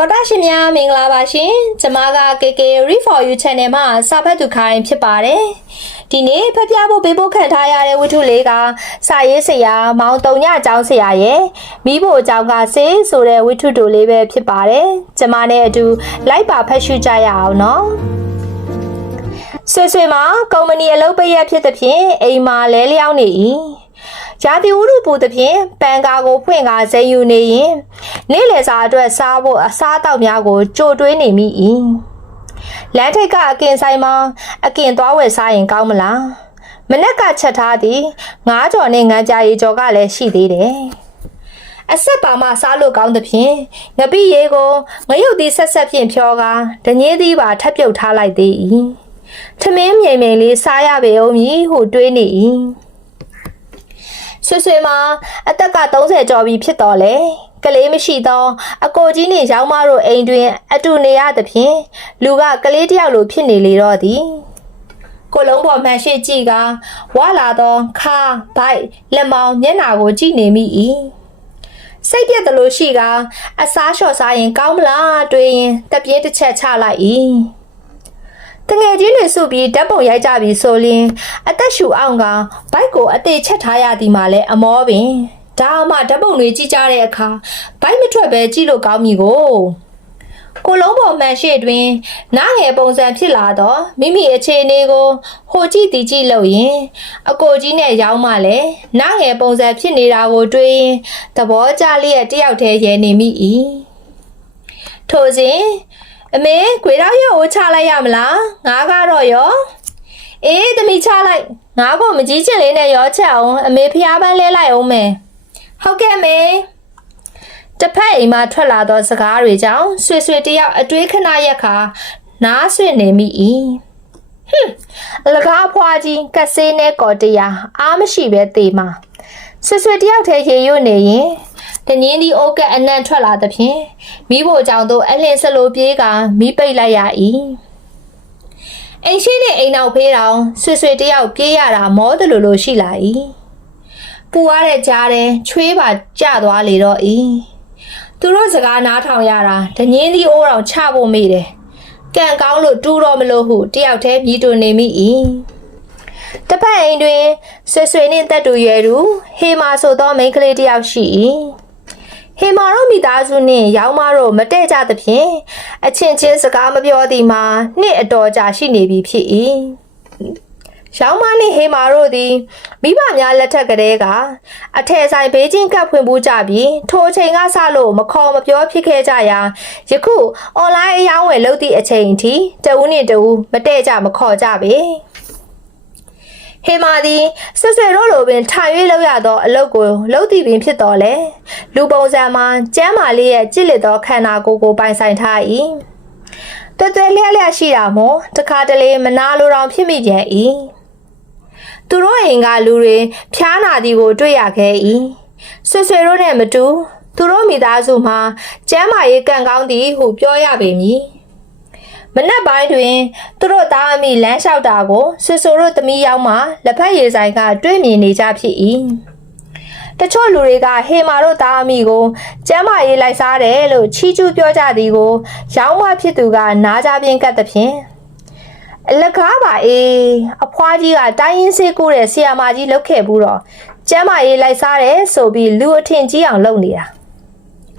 တော်တာရှင်များမင်္ဂလာပါရှင်ကျမက KK Read for You Channel မှာစာဖတ်သူခိုင်းဖြစ်ပါတယ်ဒီနေ့ဖတ်ပြဖို့ပေးဖို့ခံထားရတဲ့ဝတ္ထုလေးကစာရေးဆရာမောင်တုံညအကြောင်းဆရာရဲ့မိဖို့အကြောင်းကစေးဆိုတဲ့ဝတ္ထုတူလေးပဲဖြစ်ပါတယ်ကျမနဲ့အတူလိုက်ပါဖတ်ရှုကြရအောင်နော်ဆွေဆွေမှာကုမ္ပဏီအလုပ်ပိတ်ရက်ဖြစ်သဖြင့်အိမ်မှာလဲလျောင်းနေ၏ ရာသီဥတုပူသဖြင့်ပန်ကာကိုဖွင့်ကာဇိမ်ယူနေရင်နေ့လယ်စာအတွက်စားဖို့အစားအသောက်များကိုကြိုတွေးနေမိ၏လမ်းထိပ်ကအကင်ဆိုင်မှာအကင်သွားဝယ်စားရင်ကောင်းမလားမနက်ကချက်ထားသည်ငါးကြော်နဲ့ငန်းကြရီကြော်ကလည်းရှိသေးတယ်အဆက်ပါမှစားလို့ကောင်းသဖြင့်ငပိရေကိုငရုတ်သည်ဆက်ဆက်ဖြင့်ဖြောကာဒညင်းသည်ပါထပ်ပြုတ်ထားလိုက်သေး၏ထမင်းမြိန်မြိန်လေးစားရပေအောင်မည်ဟုတွေးနေ၏ ဆွေဆွေမှာအသက်က30ကျော်ပြီဖြစ်တော်လေကလေးမရှိသောအကိုကြီးနှင့်ရောင်းမတို့အိမ်တွင် အတူနေရသဖြင့်လူကကလေးတစ်ယောက်လိုဖြစ်နေလေတော့သည်ကိုလုံးပေါ်မှန်ရှိကြည့်ကဝါလာသောခါဘိုက်လက်မောင်မျက်နာကိုကြည့်နေမိ၏စိတ်ပြက်သလိုရှိကအစားလျှော့စားရင်ကောင်းမလားတွေးရင်တပြေးတစ်ချက်ချလိုက်၏ တငယ်ချင်းတွေစုပြီးဓာတ်ပုံရိုက်ကြပြီဆိုရင်အသက်ရှူအောင်ကဘိုက်ကိုအသေးချက်ထားရသည်မှာလဲအမောပင်ဒါမှဓာတ်ပုံတွေကြည့်ကြတဲ့အခါဘိုက်မထွက်ပဲကြည့်လို့ကောင်းပြီကိုကိုလုံးပေါ်မှန်ရှိတွင်နားငယ်ပုံစံဖြစ်လာတော့မိမိအခြေအနေကိုဟိုကြည့်တီကြည့်လို့ရင် အကိုကြီးနဲ့ရောင်းမှလဲနားငယ်ပုံစံဖြစ်နေတာကိုတွေးရင်သဘောကျလျက်တယောက်တည်းရဲနေမိ၏ထို့စဉ် အမေခွေတော့ရောအိုးချလိုက်ရမလားငါကတော့ရောအေးသမီးချလိုက်ငါကမကြီးချင်လေးနဲ့ရောချက်အောင်အမေဖျားပန်းလဲလိုက်အောင်မယ်ဟုတ်ကဲ့မေတစ်ဖက်အိမ်မှာထွက်လာသောစကားတွေကြောင့်ဆွေဆွေတယောက်အတွေးခဏရက်ခါနားဆွေနေမိ၏ဟွန်းအလကားဖွားကြီးကဆေးနဲ့ကော်တရားအားမရှိပဲသေမှာဆွေဆွေတယောက်တည်းရေရွတ်နေရင် တငင်းဒီအိုးကအနံ့ထွက်လာသဖြင့်မိဖို့ကြောင့်တို့အလင်းစလိုပြေးကမိပိတ်လိုက်ရ၏အိမ်ရှိနဲ့အိမ်နောက်ဖေးတောင်ဆွေဆွေတယောက်ပြေးရတာမောတယ်လို့လို့ရှိလာ၏ပူရတဲ့ကြားတဲ့ချွေးပါကျသွားလေတော့၏သူတို့စကားနားထောင်ရတာတငင်းဒီအိုးတော်ချဖို့မိတယ်ကံကောင်းလို့တူးတော့မလို့ဟုတယောက်တည်းမြည်တူနေမိ၏တစ်ဖက်အိမ်တွင်ဆွေဆွေနှင့်တက်တူရွယ်သူဟေမာဆိုသောမိန်းကလေးတစ်ယောက်ရှိ၏ ဟေမာတို့မိသားစုနှင့်ရောင်းမတို့မတည့်ကြသဖြင့်အချင်းချင်းစကားမပြောသည်မှာနှစ်အတော်ကြာရှိနေပြီဖြစ်၏ရောင်းမနှင့်ဟေမာတို့သည်မိဘများလက်ထက်ကတည်းကအထယ်ဆိုင်ဘေးချင်းကပ်ဖွင့်ပူးကြပြီးထိုအချိန်ကစလို့မခေါ်မပြောဖြစ်ခဲ့ကြရာယခုအွန်လိုင်းအယောင်းဝယ်လုပ်သည့်အချိန်အထိတဦးနှင့်တဦးမတည့်ကြမခေါ်ကြပေ ဟေမာသည်ဆွဆွေတို့လိုပင်ထိုင်၍လောက်ရသောအလုပ်ကိုလုပ်သည်ပင်ဖြစ်တော်လဲလူပုံစံမှာကျမ်းမာလေးရဲ့ကြစ်လက်သောခန္ဓာကိုယ်ကိုပိုင်ဆိုင်ထား၏တွယ်တွယ်လျက်လျက်ရှိတာမို့တခါတလေမနာလိုတောင်ဖြစ်မိပြန်၏သူတို့အိမ်ကလူတွေဖျားနာသည်ကိုတွေ့ရခဲ့၏ဆွဆွေတို့နဲ့မတူ သူတို့မိသားစုမှာကျမ်းမာရေးကံကောင်းသည်ဟုပြောရပေမည် မနက်ပိုင်းတွင်သူတို့သားအမိလမ်းလျှောက်တာကိုဆွဆွတို့သမီးရောက်မှလက်ဖက်ရည်ဆိုင်ကတွေ့မြင်နေကြဖြစ်၏တချို့လူတွေကဟေမာတို့သားအမိကိုကျမ်းမာရေးလိုက်စားတယ်လို့ချီးကျူးပြောကြသည်ကိုရောင်းမဖြစ်သူကနားကြပြင်းကတ်သဖြင့်အလကားပါအေးအဖွားကြီးကတိုင်းရင်းစေးကိုတဲ့ဆီယာမာကြီးလောက်ခဲ့ဘူးတော့ကျမ်းမာရေးလိုက်စားတယ်ဆိုပြီးလူအထင်ကြီးအောင်လုပ်နေတာ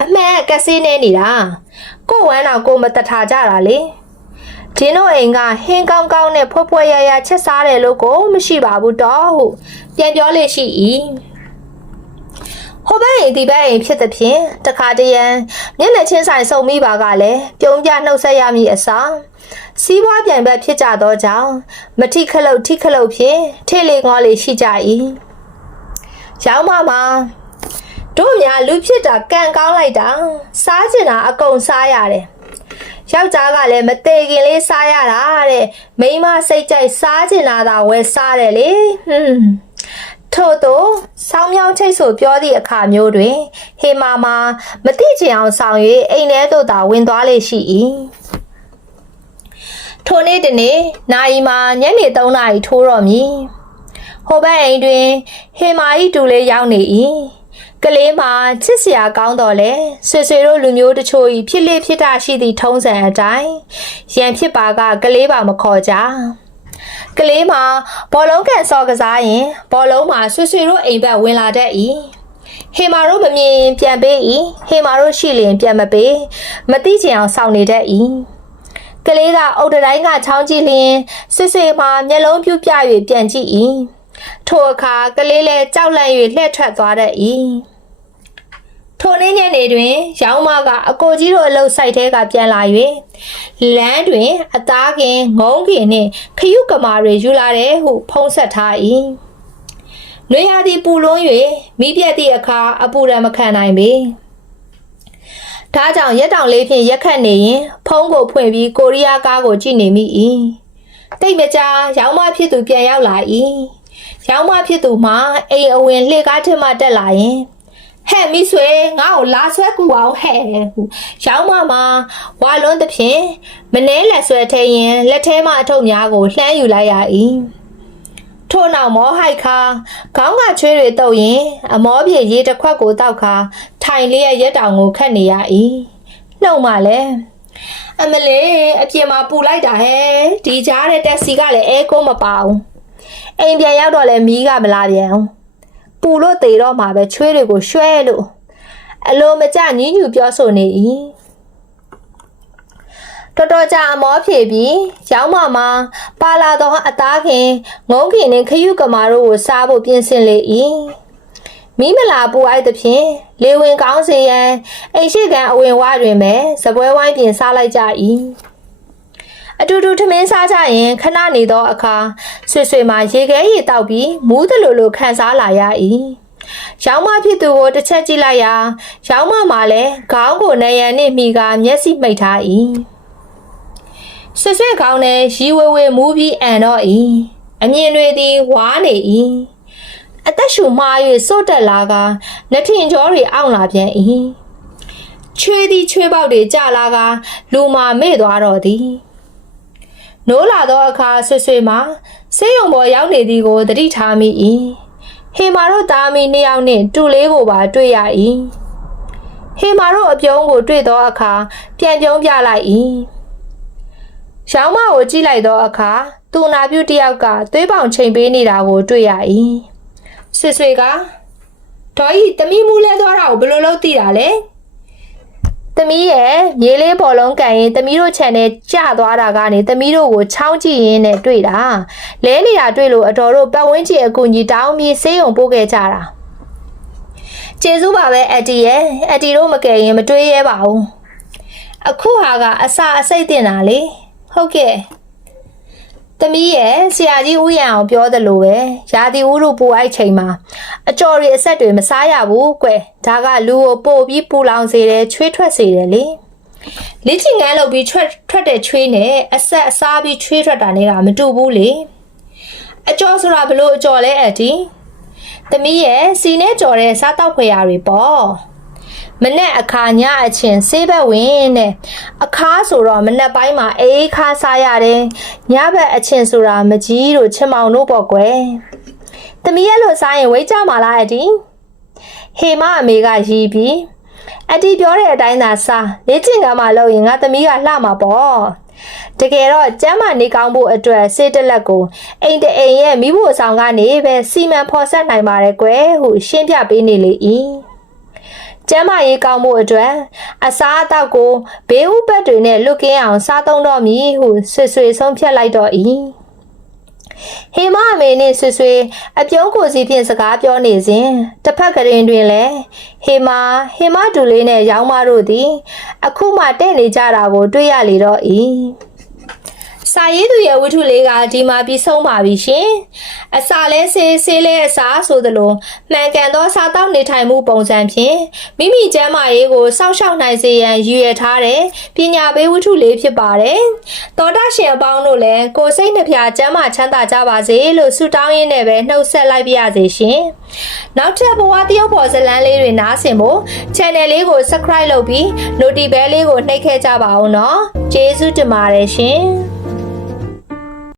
အမှန်ကဆေးနေနေတာကိုဝမ်းတော့ကိုမတထားကြတာလေ ဒင်းတို့အိမ်ကဟင်းကောင်းကောင်းနဲ့ဖွက်ဖွက်ရရချက်စားတယ်လို့ကိုမရှိပါဘူးတော့ဟုပြန်ပြောလေရှိ၏ဟိုဘက်အိမ်ဒီဘက်အိမ်ဖြစ်သဖြင့်တခါတရံမျက်နှာချင်းဆိုင်စုံမိပါကလည်းပြုံးပြနှုတ်ဆက်ရမည်အစားစီးပွားပြန်ဘက်ဖြစ်ကြသောကြောင့်မထိခလုတ်ထိခလုတ်ဖြင့်ထေလေငေါလေရှိကြ၏ရောင်းမမှာတို့များလူဖြစ်တာကံကောင်းလိုက်တာစားကျင်တာအကုန်စားရတယ် ယောက်ျားကလည်းမသေးခင်လေးစားရတာတဲ့မိန်းမစိတ်ကြိုက်စားကျင်လာတာဝယ်စားတယ်လေဟွန်းထို့သောဆောင်းမြောင်းချိတ်ဆိုပြောသည့်အခါမျိုးတွင်ဟေမာမာမတိချင်အောင်ဆောင်၍အိမ်ထဲသို့သာဝင်သွားလေရှိ၏ထိုနေ့တနေ့နိုင်မှာညနေ3နာရီထိုးတော့မည်ဟိုဘက်အိမ်တွင်ဟေမာဤတူလေးရောက်နေ၏ ကလေးမှာချစ်စရာကောင်းတော်လဲဆွေဆွေတို့လူမျိုးတချို့ဤဖြစ်လေဖြစ်တာရှိသည့်ထုံးစံအတိုင်းရန်ဖြစ်ပါကကလေးပါမခေါ်ကြကလေးမှာဘောလုံးကန်စော်ကစားရင်ဘောလုံးမှာဆွေဆွေတို့အိမ်ဘက်ဝင်လာတတ်၏ဟေမာတို့မမြင်ရင်ပြန်ပေး၏ဟေမာတို့ရှိလျင်ပြန်မပေးမသိချင်အောင်စောင့်နေတတ်၏ကလေးကအုတ်တတိုင်းကချောင်းကြည့်လျင်ဆွေဆွေမှာမျက်လုံးပြူးပြ၍ပြန်ကြည့်၏ထိုအခါကလေးလည်းကြောက်လန့်၍လှည့်ထွက်သွားတတ်၏ ထိုနေ့ညနေတွင် ရောင်းမကအကိုကြီးတို့အလုပ်ဆိုင်ထဲကပြန်လာ၍လမ်းတွင် အသားကင်ငုံကင်နှင့်ခရုကမာတွေယူလာတယ်ဟု ဖုံးဆက်ထား၏နွေရာသီပူလွန်း၍မိပြက်သည့်အခါအပူရမခံနိုင်ပေဒါကြောင့်ရက်တောင်လေးဖြင့်ရက်ခတ်နေရင် ဖုံးကိုဖွင့်ပြီးကိုရီးယားကားကိုကြည့်နေမိ၏တိတ်မကြာရောင်းမဖြစ်သူပြန်ရောက်လာ၏ရောင်းမဖြစ်သူမှာအိမ်အဝင်လှေကားထစ်မှတက်လာရင် ဟဲ့မိဆွေငါ့ကိုလာဆွဲကူအောင်ဟဲ့ဟုရောင်းမမှာဝါလွန်းသဖြင့်မနှဲလက်ဆွဲထဲရင်လက်ထဲမှအထုပ်များကိုလှမ်းယူလိုက်ရ၏ထို့နောက်မောဟိုက်ခါခေါင်းကချွေးတွေတုပ်ရင် အမောပြေရေတစ်ခွက်ကိုတောက်ခါထိုင်လျက်ရက်တောင်ကိုခတ်နေရ၏နှုတ်မှလည်းအမလေးအပြင်မှာပူလိုက်တာဟဲ့ဒီကြားတဲ့တက်စီကလည်းအဲကိုမပါဘူးအိမ်ပြန်ရောက်တော့လည်းမီးကမလာပြန်ဘူး ပူလို့တေတော့မှာပဲချွေးတွေကိုရွှဲလို့အလိုမကျညင်းညူပြောဆိုနေ၏တော်တော်ကြာအမောဖြေပြီးရောင်းမမှာပါလာသောအသားခင်ငုံခင်နှင့်ခရုကမာတို့ကိုစားဖို့ပြင်ဆင်လေ၏မိမလာပူအိုက်သဖြင့်လေဝင်ကောင်းစေရန်အိမ်ရှိကန်အဝင်ဝတွင်ပဲစပွဲဝိုင်းပြင်စားလိုက်ကြ၏ အတူတူထမင်းစားကြရင်ခဏနေသောအခါဆွေဆွေမှရေခဲရေတောက်ပြီးမူးတလူလိုခံစားလာရ၏ရောင်းမဖြစ်သူကိုတစ်ချက်ကြည့်လိုက်ရာရောင်းမမှလည်းခေါင်းကိုနယံနှင့်မိကမျက်စိမှိတ်ထား၏ဆွဆွဲကောင်းနဲ့ရီဝဲဝဲမူးပြီးအန်တော့၏အမြင်တွေသည်ဝါနေ၏အသက်ရှူမှား၍စို့တက်လာကနှထင်ကြောတွေအောင့်လာပြန်၏ချွေးသည်ချွေးပေါက်တွေကြလာကလူမာမေ့သွားတော့သည် နိုးလာသောအခါဆွဆွေမှာဆေးရုံပေါ်ရောက်နေသည်ကိုသတိထားမိ၏ဟေမာတို့သားမီနှစ်ယောက်နှင့်တူလေးကိုပါတွေ့ရ၏ဟေမာတို့အပြုံးကိုတွေ့သောအခါပြန်ပြုံးပြလိုက်၏ရောင်းမကိုကြည့်လိုက်သောအခါသူနာပြုတယောက်ကသွေးပေါင်ချိန်ပေးနေတာကိုတွေ့ရ၏ဆွေဆွေကဒေါ်ကြီးတမီးမူးလဲသွားတာကိုဘယ်လိုလုပ်သိတာလဲ သမီးရဲ့မြေလေးဘောလုံးကန်ရင်သမီးတို့ channel ကျသွားတာကနေသမီးတို့ကိုချောင်းကြည့်ရင်းနဲ့တွေ့တာလဲနေတာတွေ့လို့အတော်တို့ပတ်ဝန်းကျင်အကူကြီးတောင်းပြီးဆေးရုံပို့ခဲ့ကြတာကျေးဇူးပါပဲအက်တီရဲ့အက်တီတို့မကယ်ရင်မတွေးရဲပါဘူးအခုဟာကအစာအစိတ်တင်တာလေဟုတ်ကဲ့ သမီးရဲ့ဆရာကြီးဦးရန်အောင်ပြောသလိုပဲရာသီဥတုပူအိုက်ချိန်မှာအကျော်တွေအဆက်တွေမစားရဘူးကွယ်ဒါကလူကိုပို့ပြီးပူလောင်စေတယ်ချွေးထွက်စေတယ်လေလေ့ကျင့်ခန်းလုပ်ပြီးထွက်ထွက်တဲ့ချွေးနဲ့အဆက်အစားပြီးချွေးထွက်တာနဲ့ကမတူဘူးလေအကျော်ဆိုတာဘလို့အကျော်လဲအတီသမီးရဲ့စီနဲ့ကြော်တဲ့စားတောက်ဖွယ်ရာတွေပေါ့ မနဲ့အခါညအချင်းဆေးဘက်ဝင်တဲ့အခါဆိုတော့မနဲ့ပိုင်းမှာအေးခါစားရတယ်ညဘက်အချင်းဆိုတာမကြီးတို့ချင်မောင်တို့ပေါ့ကွယ်သမီးရဲ့လို့စားရင်ဝိတ်ကြမှာလားအတီဟေမအမေကရီးပြီးအတီပြောတဲ့အတိုင်းသာစားလေ့ကျင့်ခန်းမှာလုပ်ရင်ငါသမီးကလှမှာပေါ့တကယ်တော့ကျမ်းမာနေကောင်းဖို့အတွက်စေတလက်ကိုအိမ်တအိမ်ရဲ့မိဖို့ဆောင်ကနေပဲစီမံဖော်ဆက်နိုင်ပါတယ်ကွယ်ဟုရှင်းပြပေးနေလေ၏ ကျမ်းမာရေးကောင်းမှုအတွက်အစားအသောက်ကိုဘေးဥပတ်တွေနဲ့လွတ်ကင်းအောင်စားသုံးတော့မည်ဟုဆွေဆွေဆုံးဖြတ်လိုက်တော့၏ဟေမအမေနှင့်ဆွေဆွေအပြုံးကိုစီဖြင့်စကားပြောနေစဉ်တစ်ဖက်ကရင်တွင်လည်းဟေမဟေမဒူလေးနဲ့ရောင်းမတို့သည် အခုမှတဲ့နေကြတာကို တွေ့ရလေတော့၏ စာရေးသူရဲ့ဝတ္ထုလေးကဒီမှာပြီးဆုံးပါပြီရှင်။အစာလဲဆေးဆေးလဲအစာဆိုသလိုမှန်ကန်သောစားတောက်နေထိုင်မှုပုံစံဖြင့်မိမိကျန်းမာရေးကိုစောင့်ရှောက်နိုင်စေရန်ရည်ရွယ်ထားတဲ့ပညာပေးဝတ္ထုလေးဖြစ်ပါတယ်။သောတာရှင်အပေါင်းတို့လည်းကိုယ်စိတ်နှပြကျန်းမာချမ်းသာကြပါစေလို့ဆုတောင်းရင်းနဲ့ပဲနှုတ်ဆက်လိုက်ပါရစေရှင်။နောက်ထပ်ဘဝတရုပ်ဖော်ဇလန်းလေးတွေနားဆင်ဖို့ channel လေးကို subscribe လုပ်ပြီး notification လေးကိုနှိပ်ခဲ့ကြပါအောင်နော်။ကျေးဇူးတင်ပါတယ်ရှင်။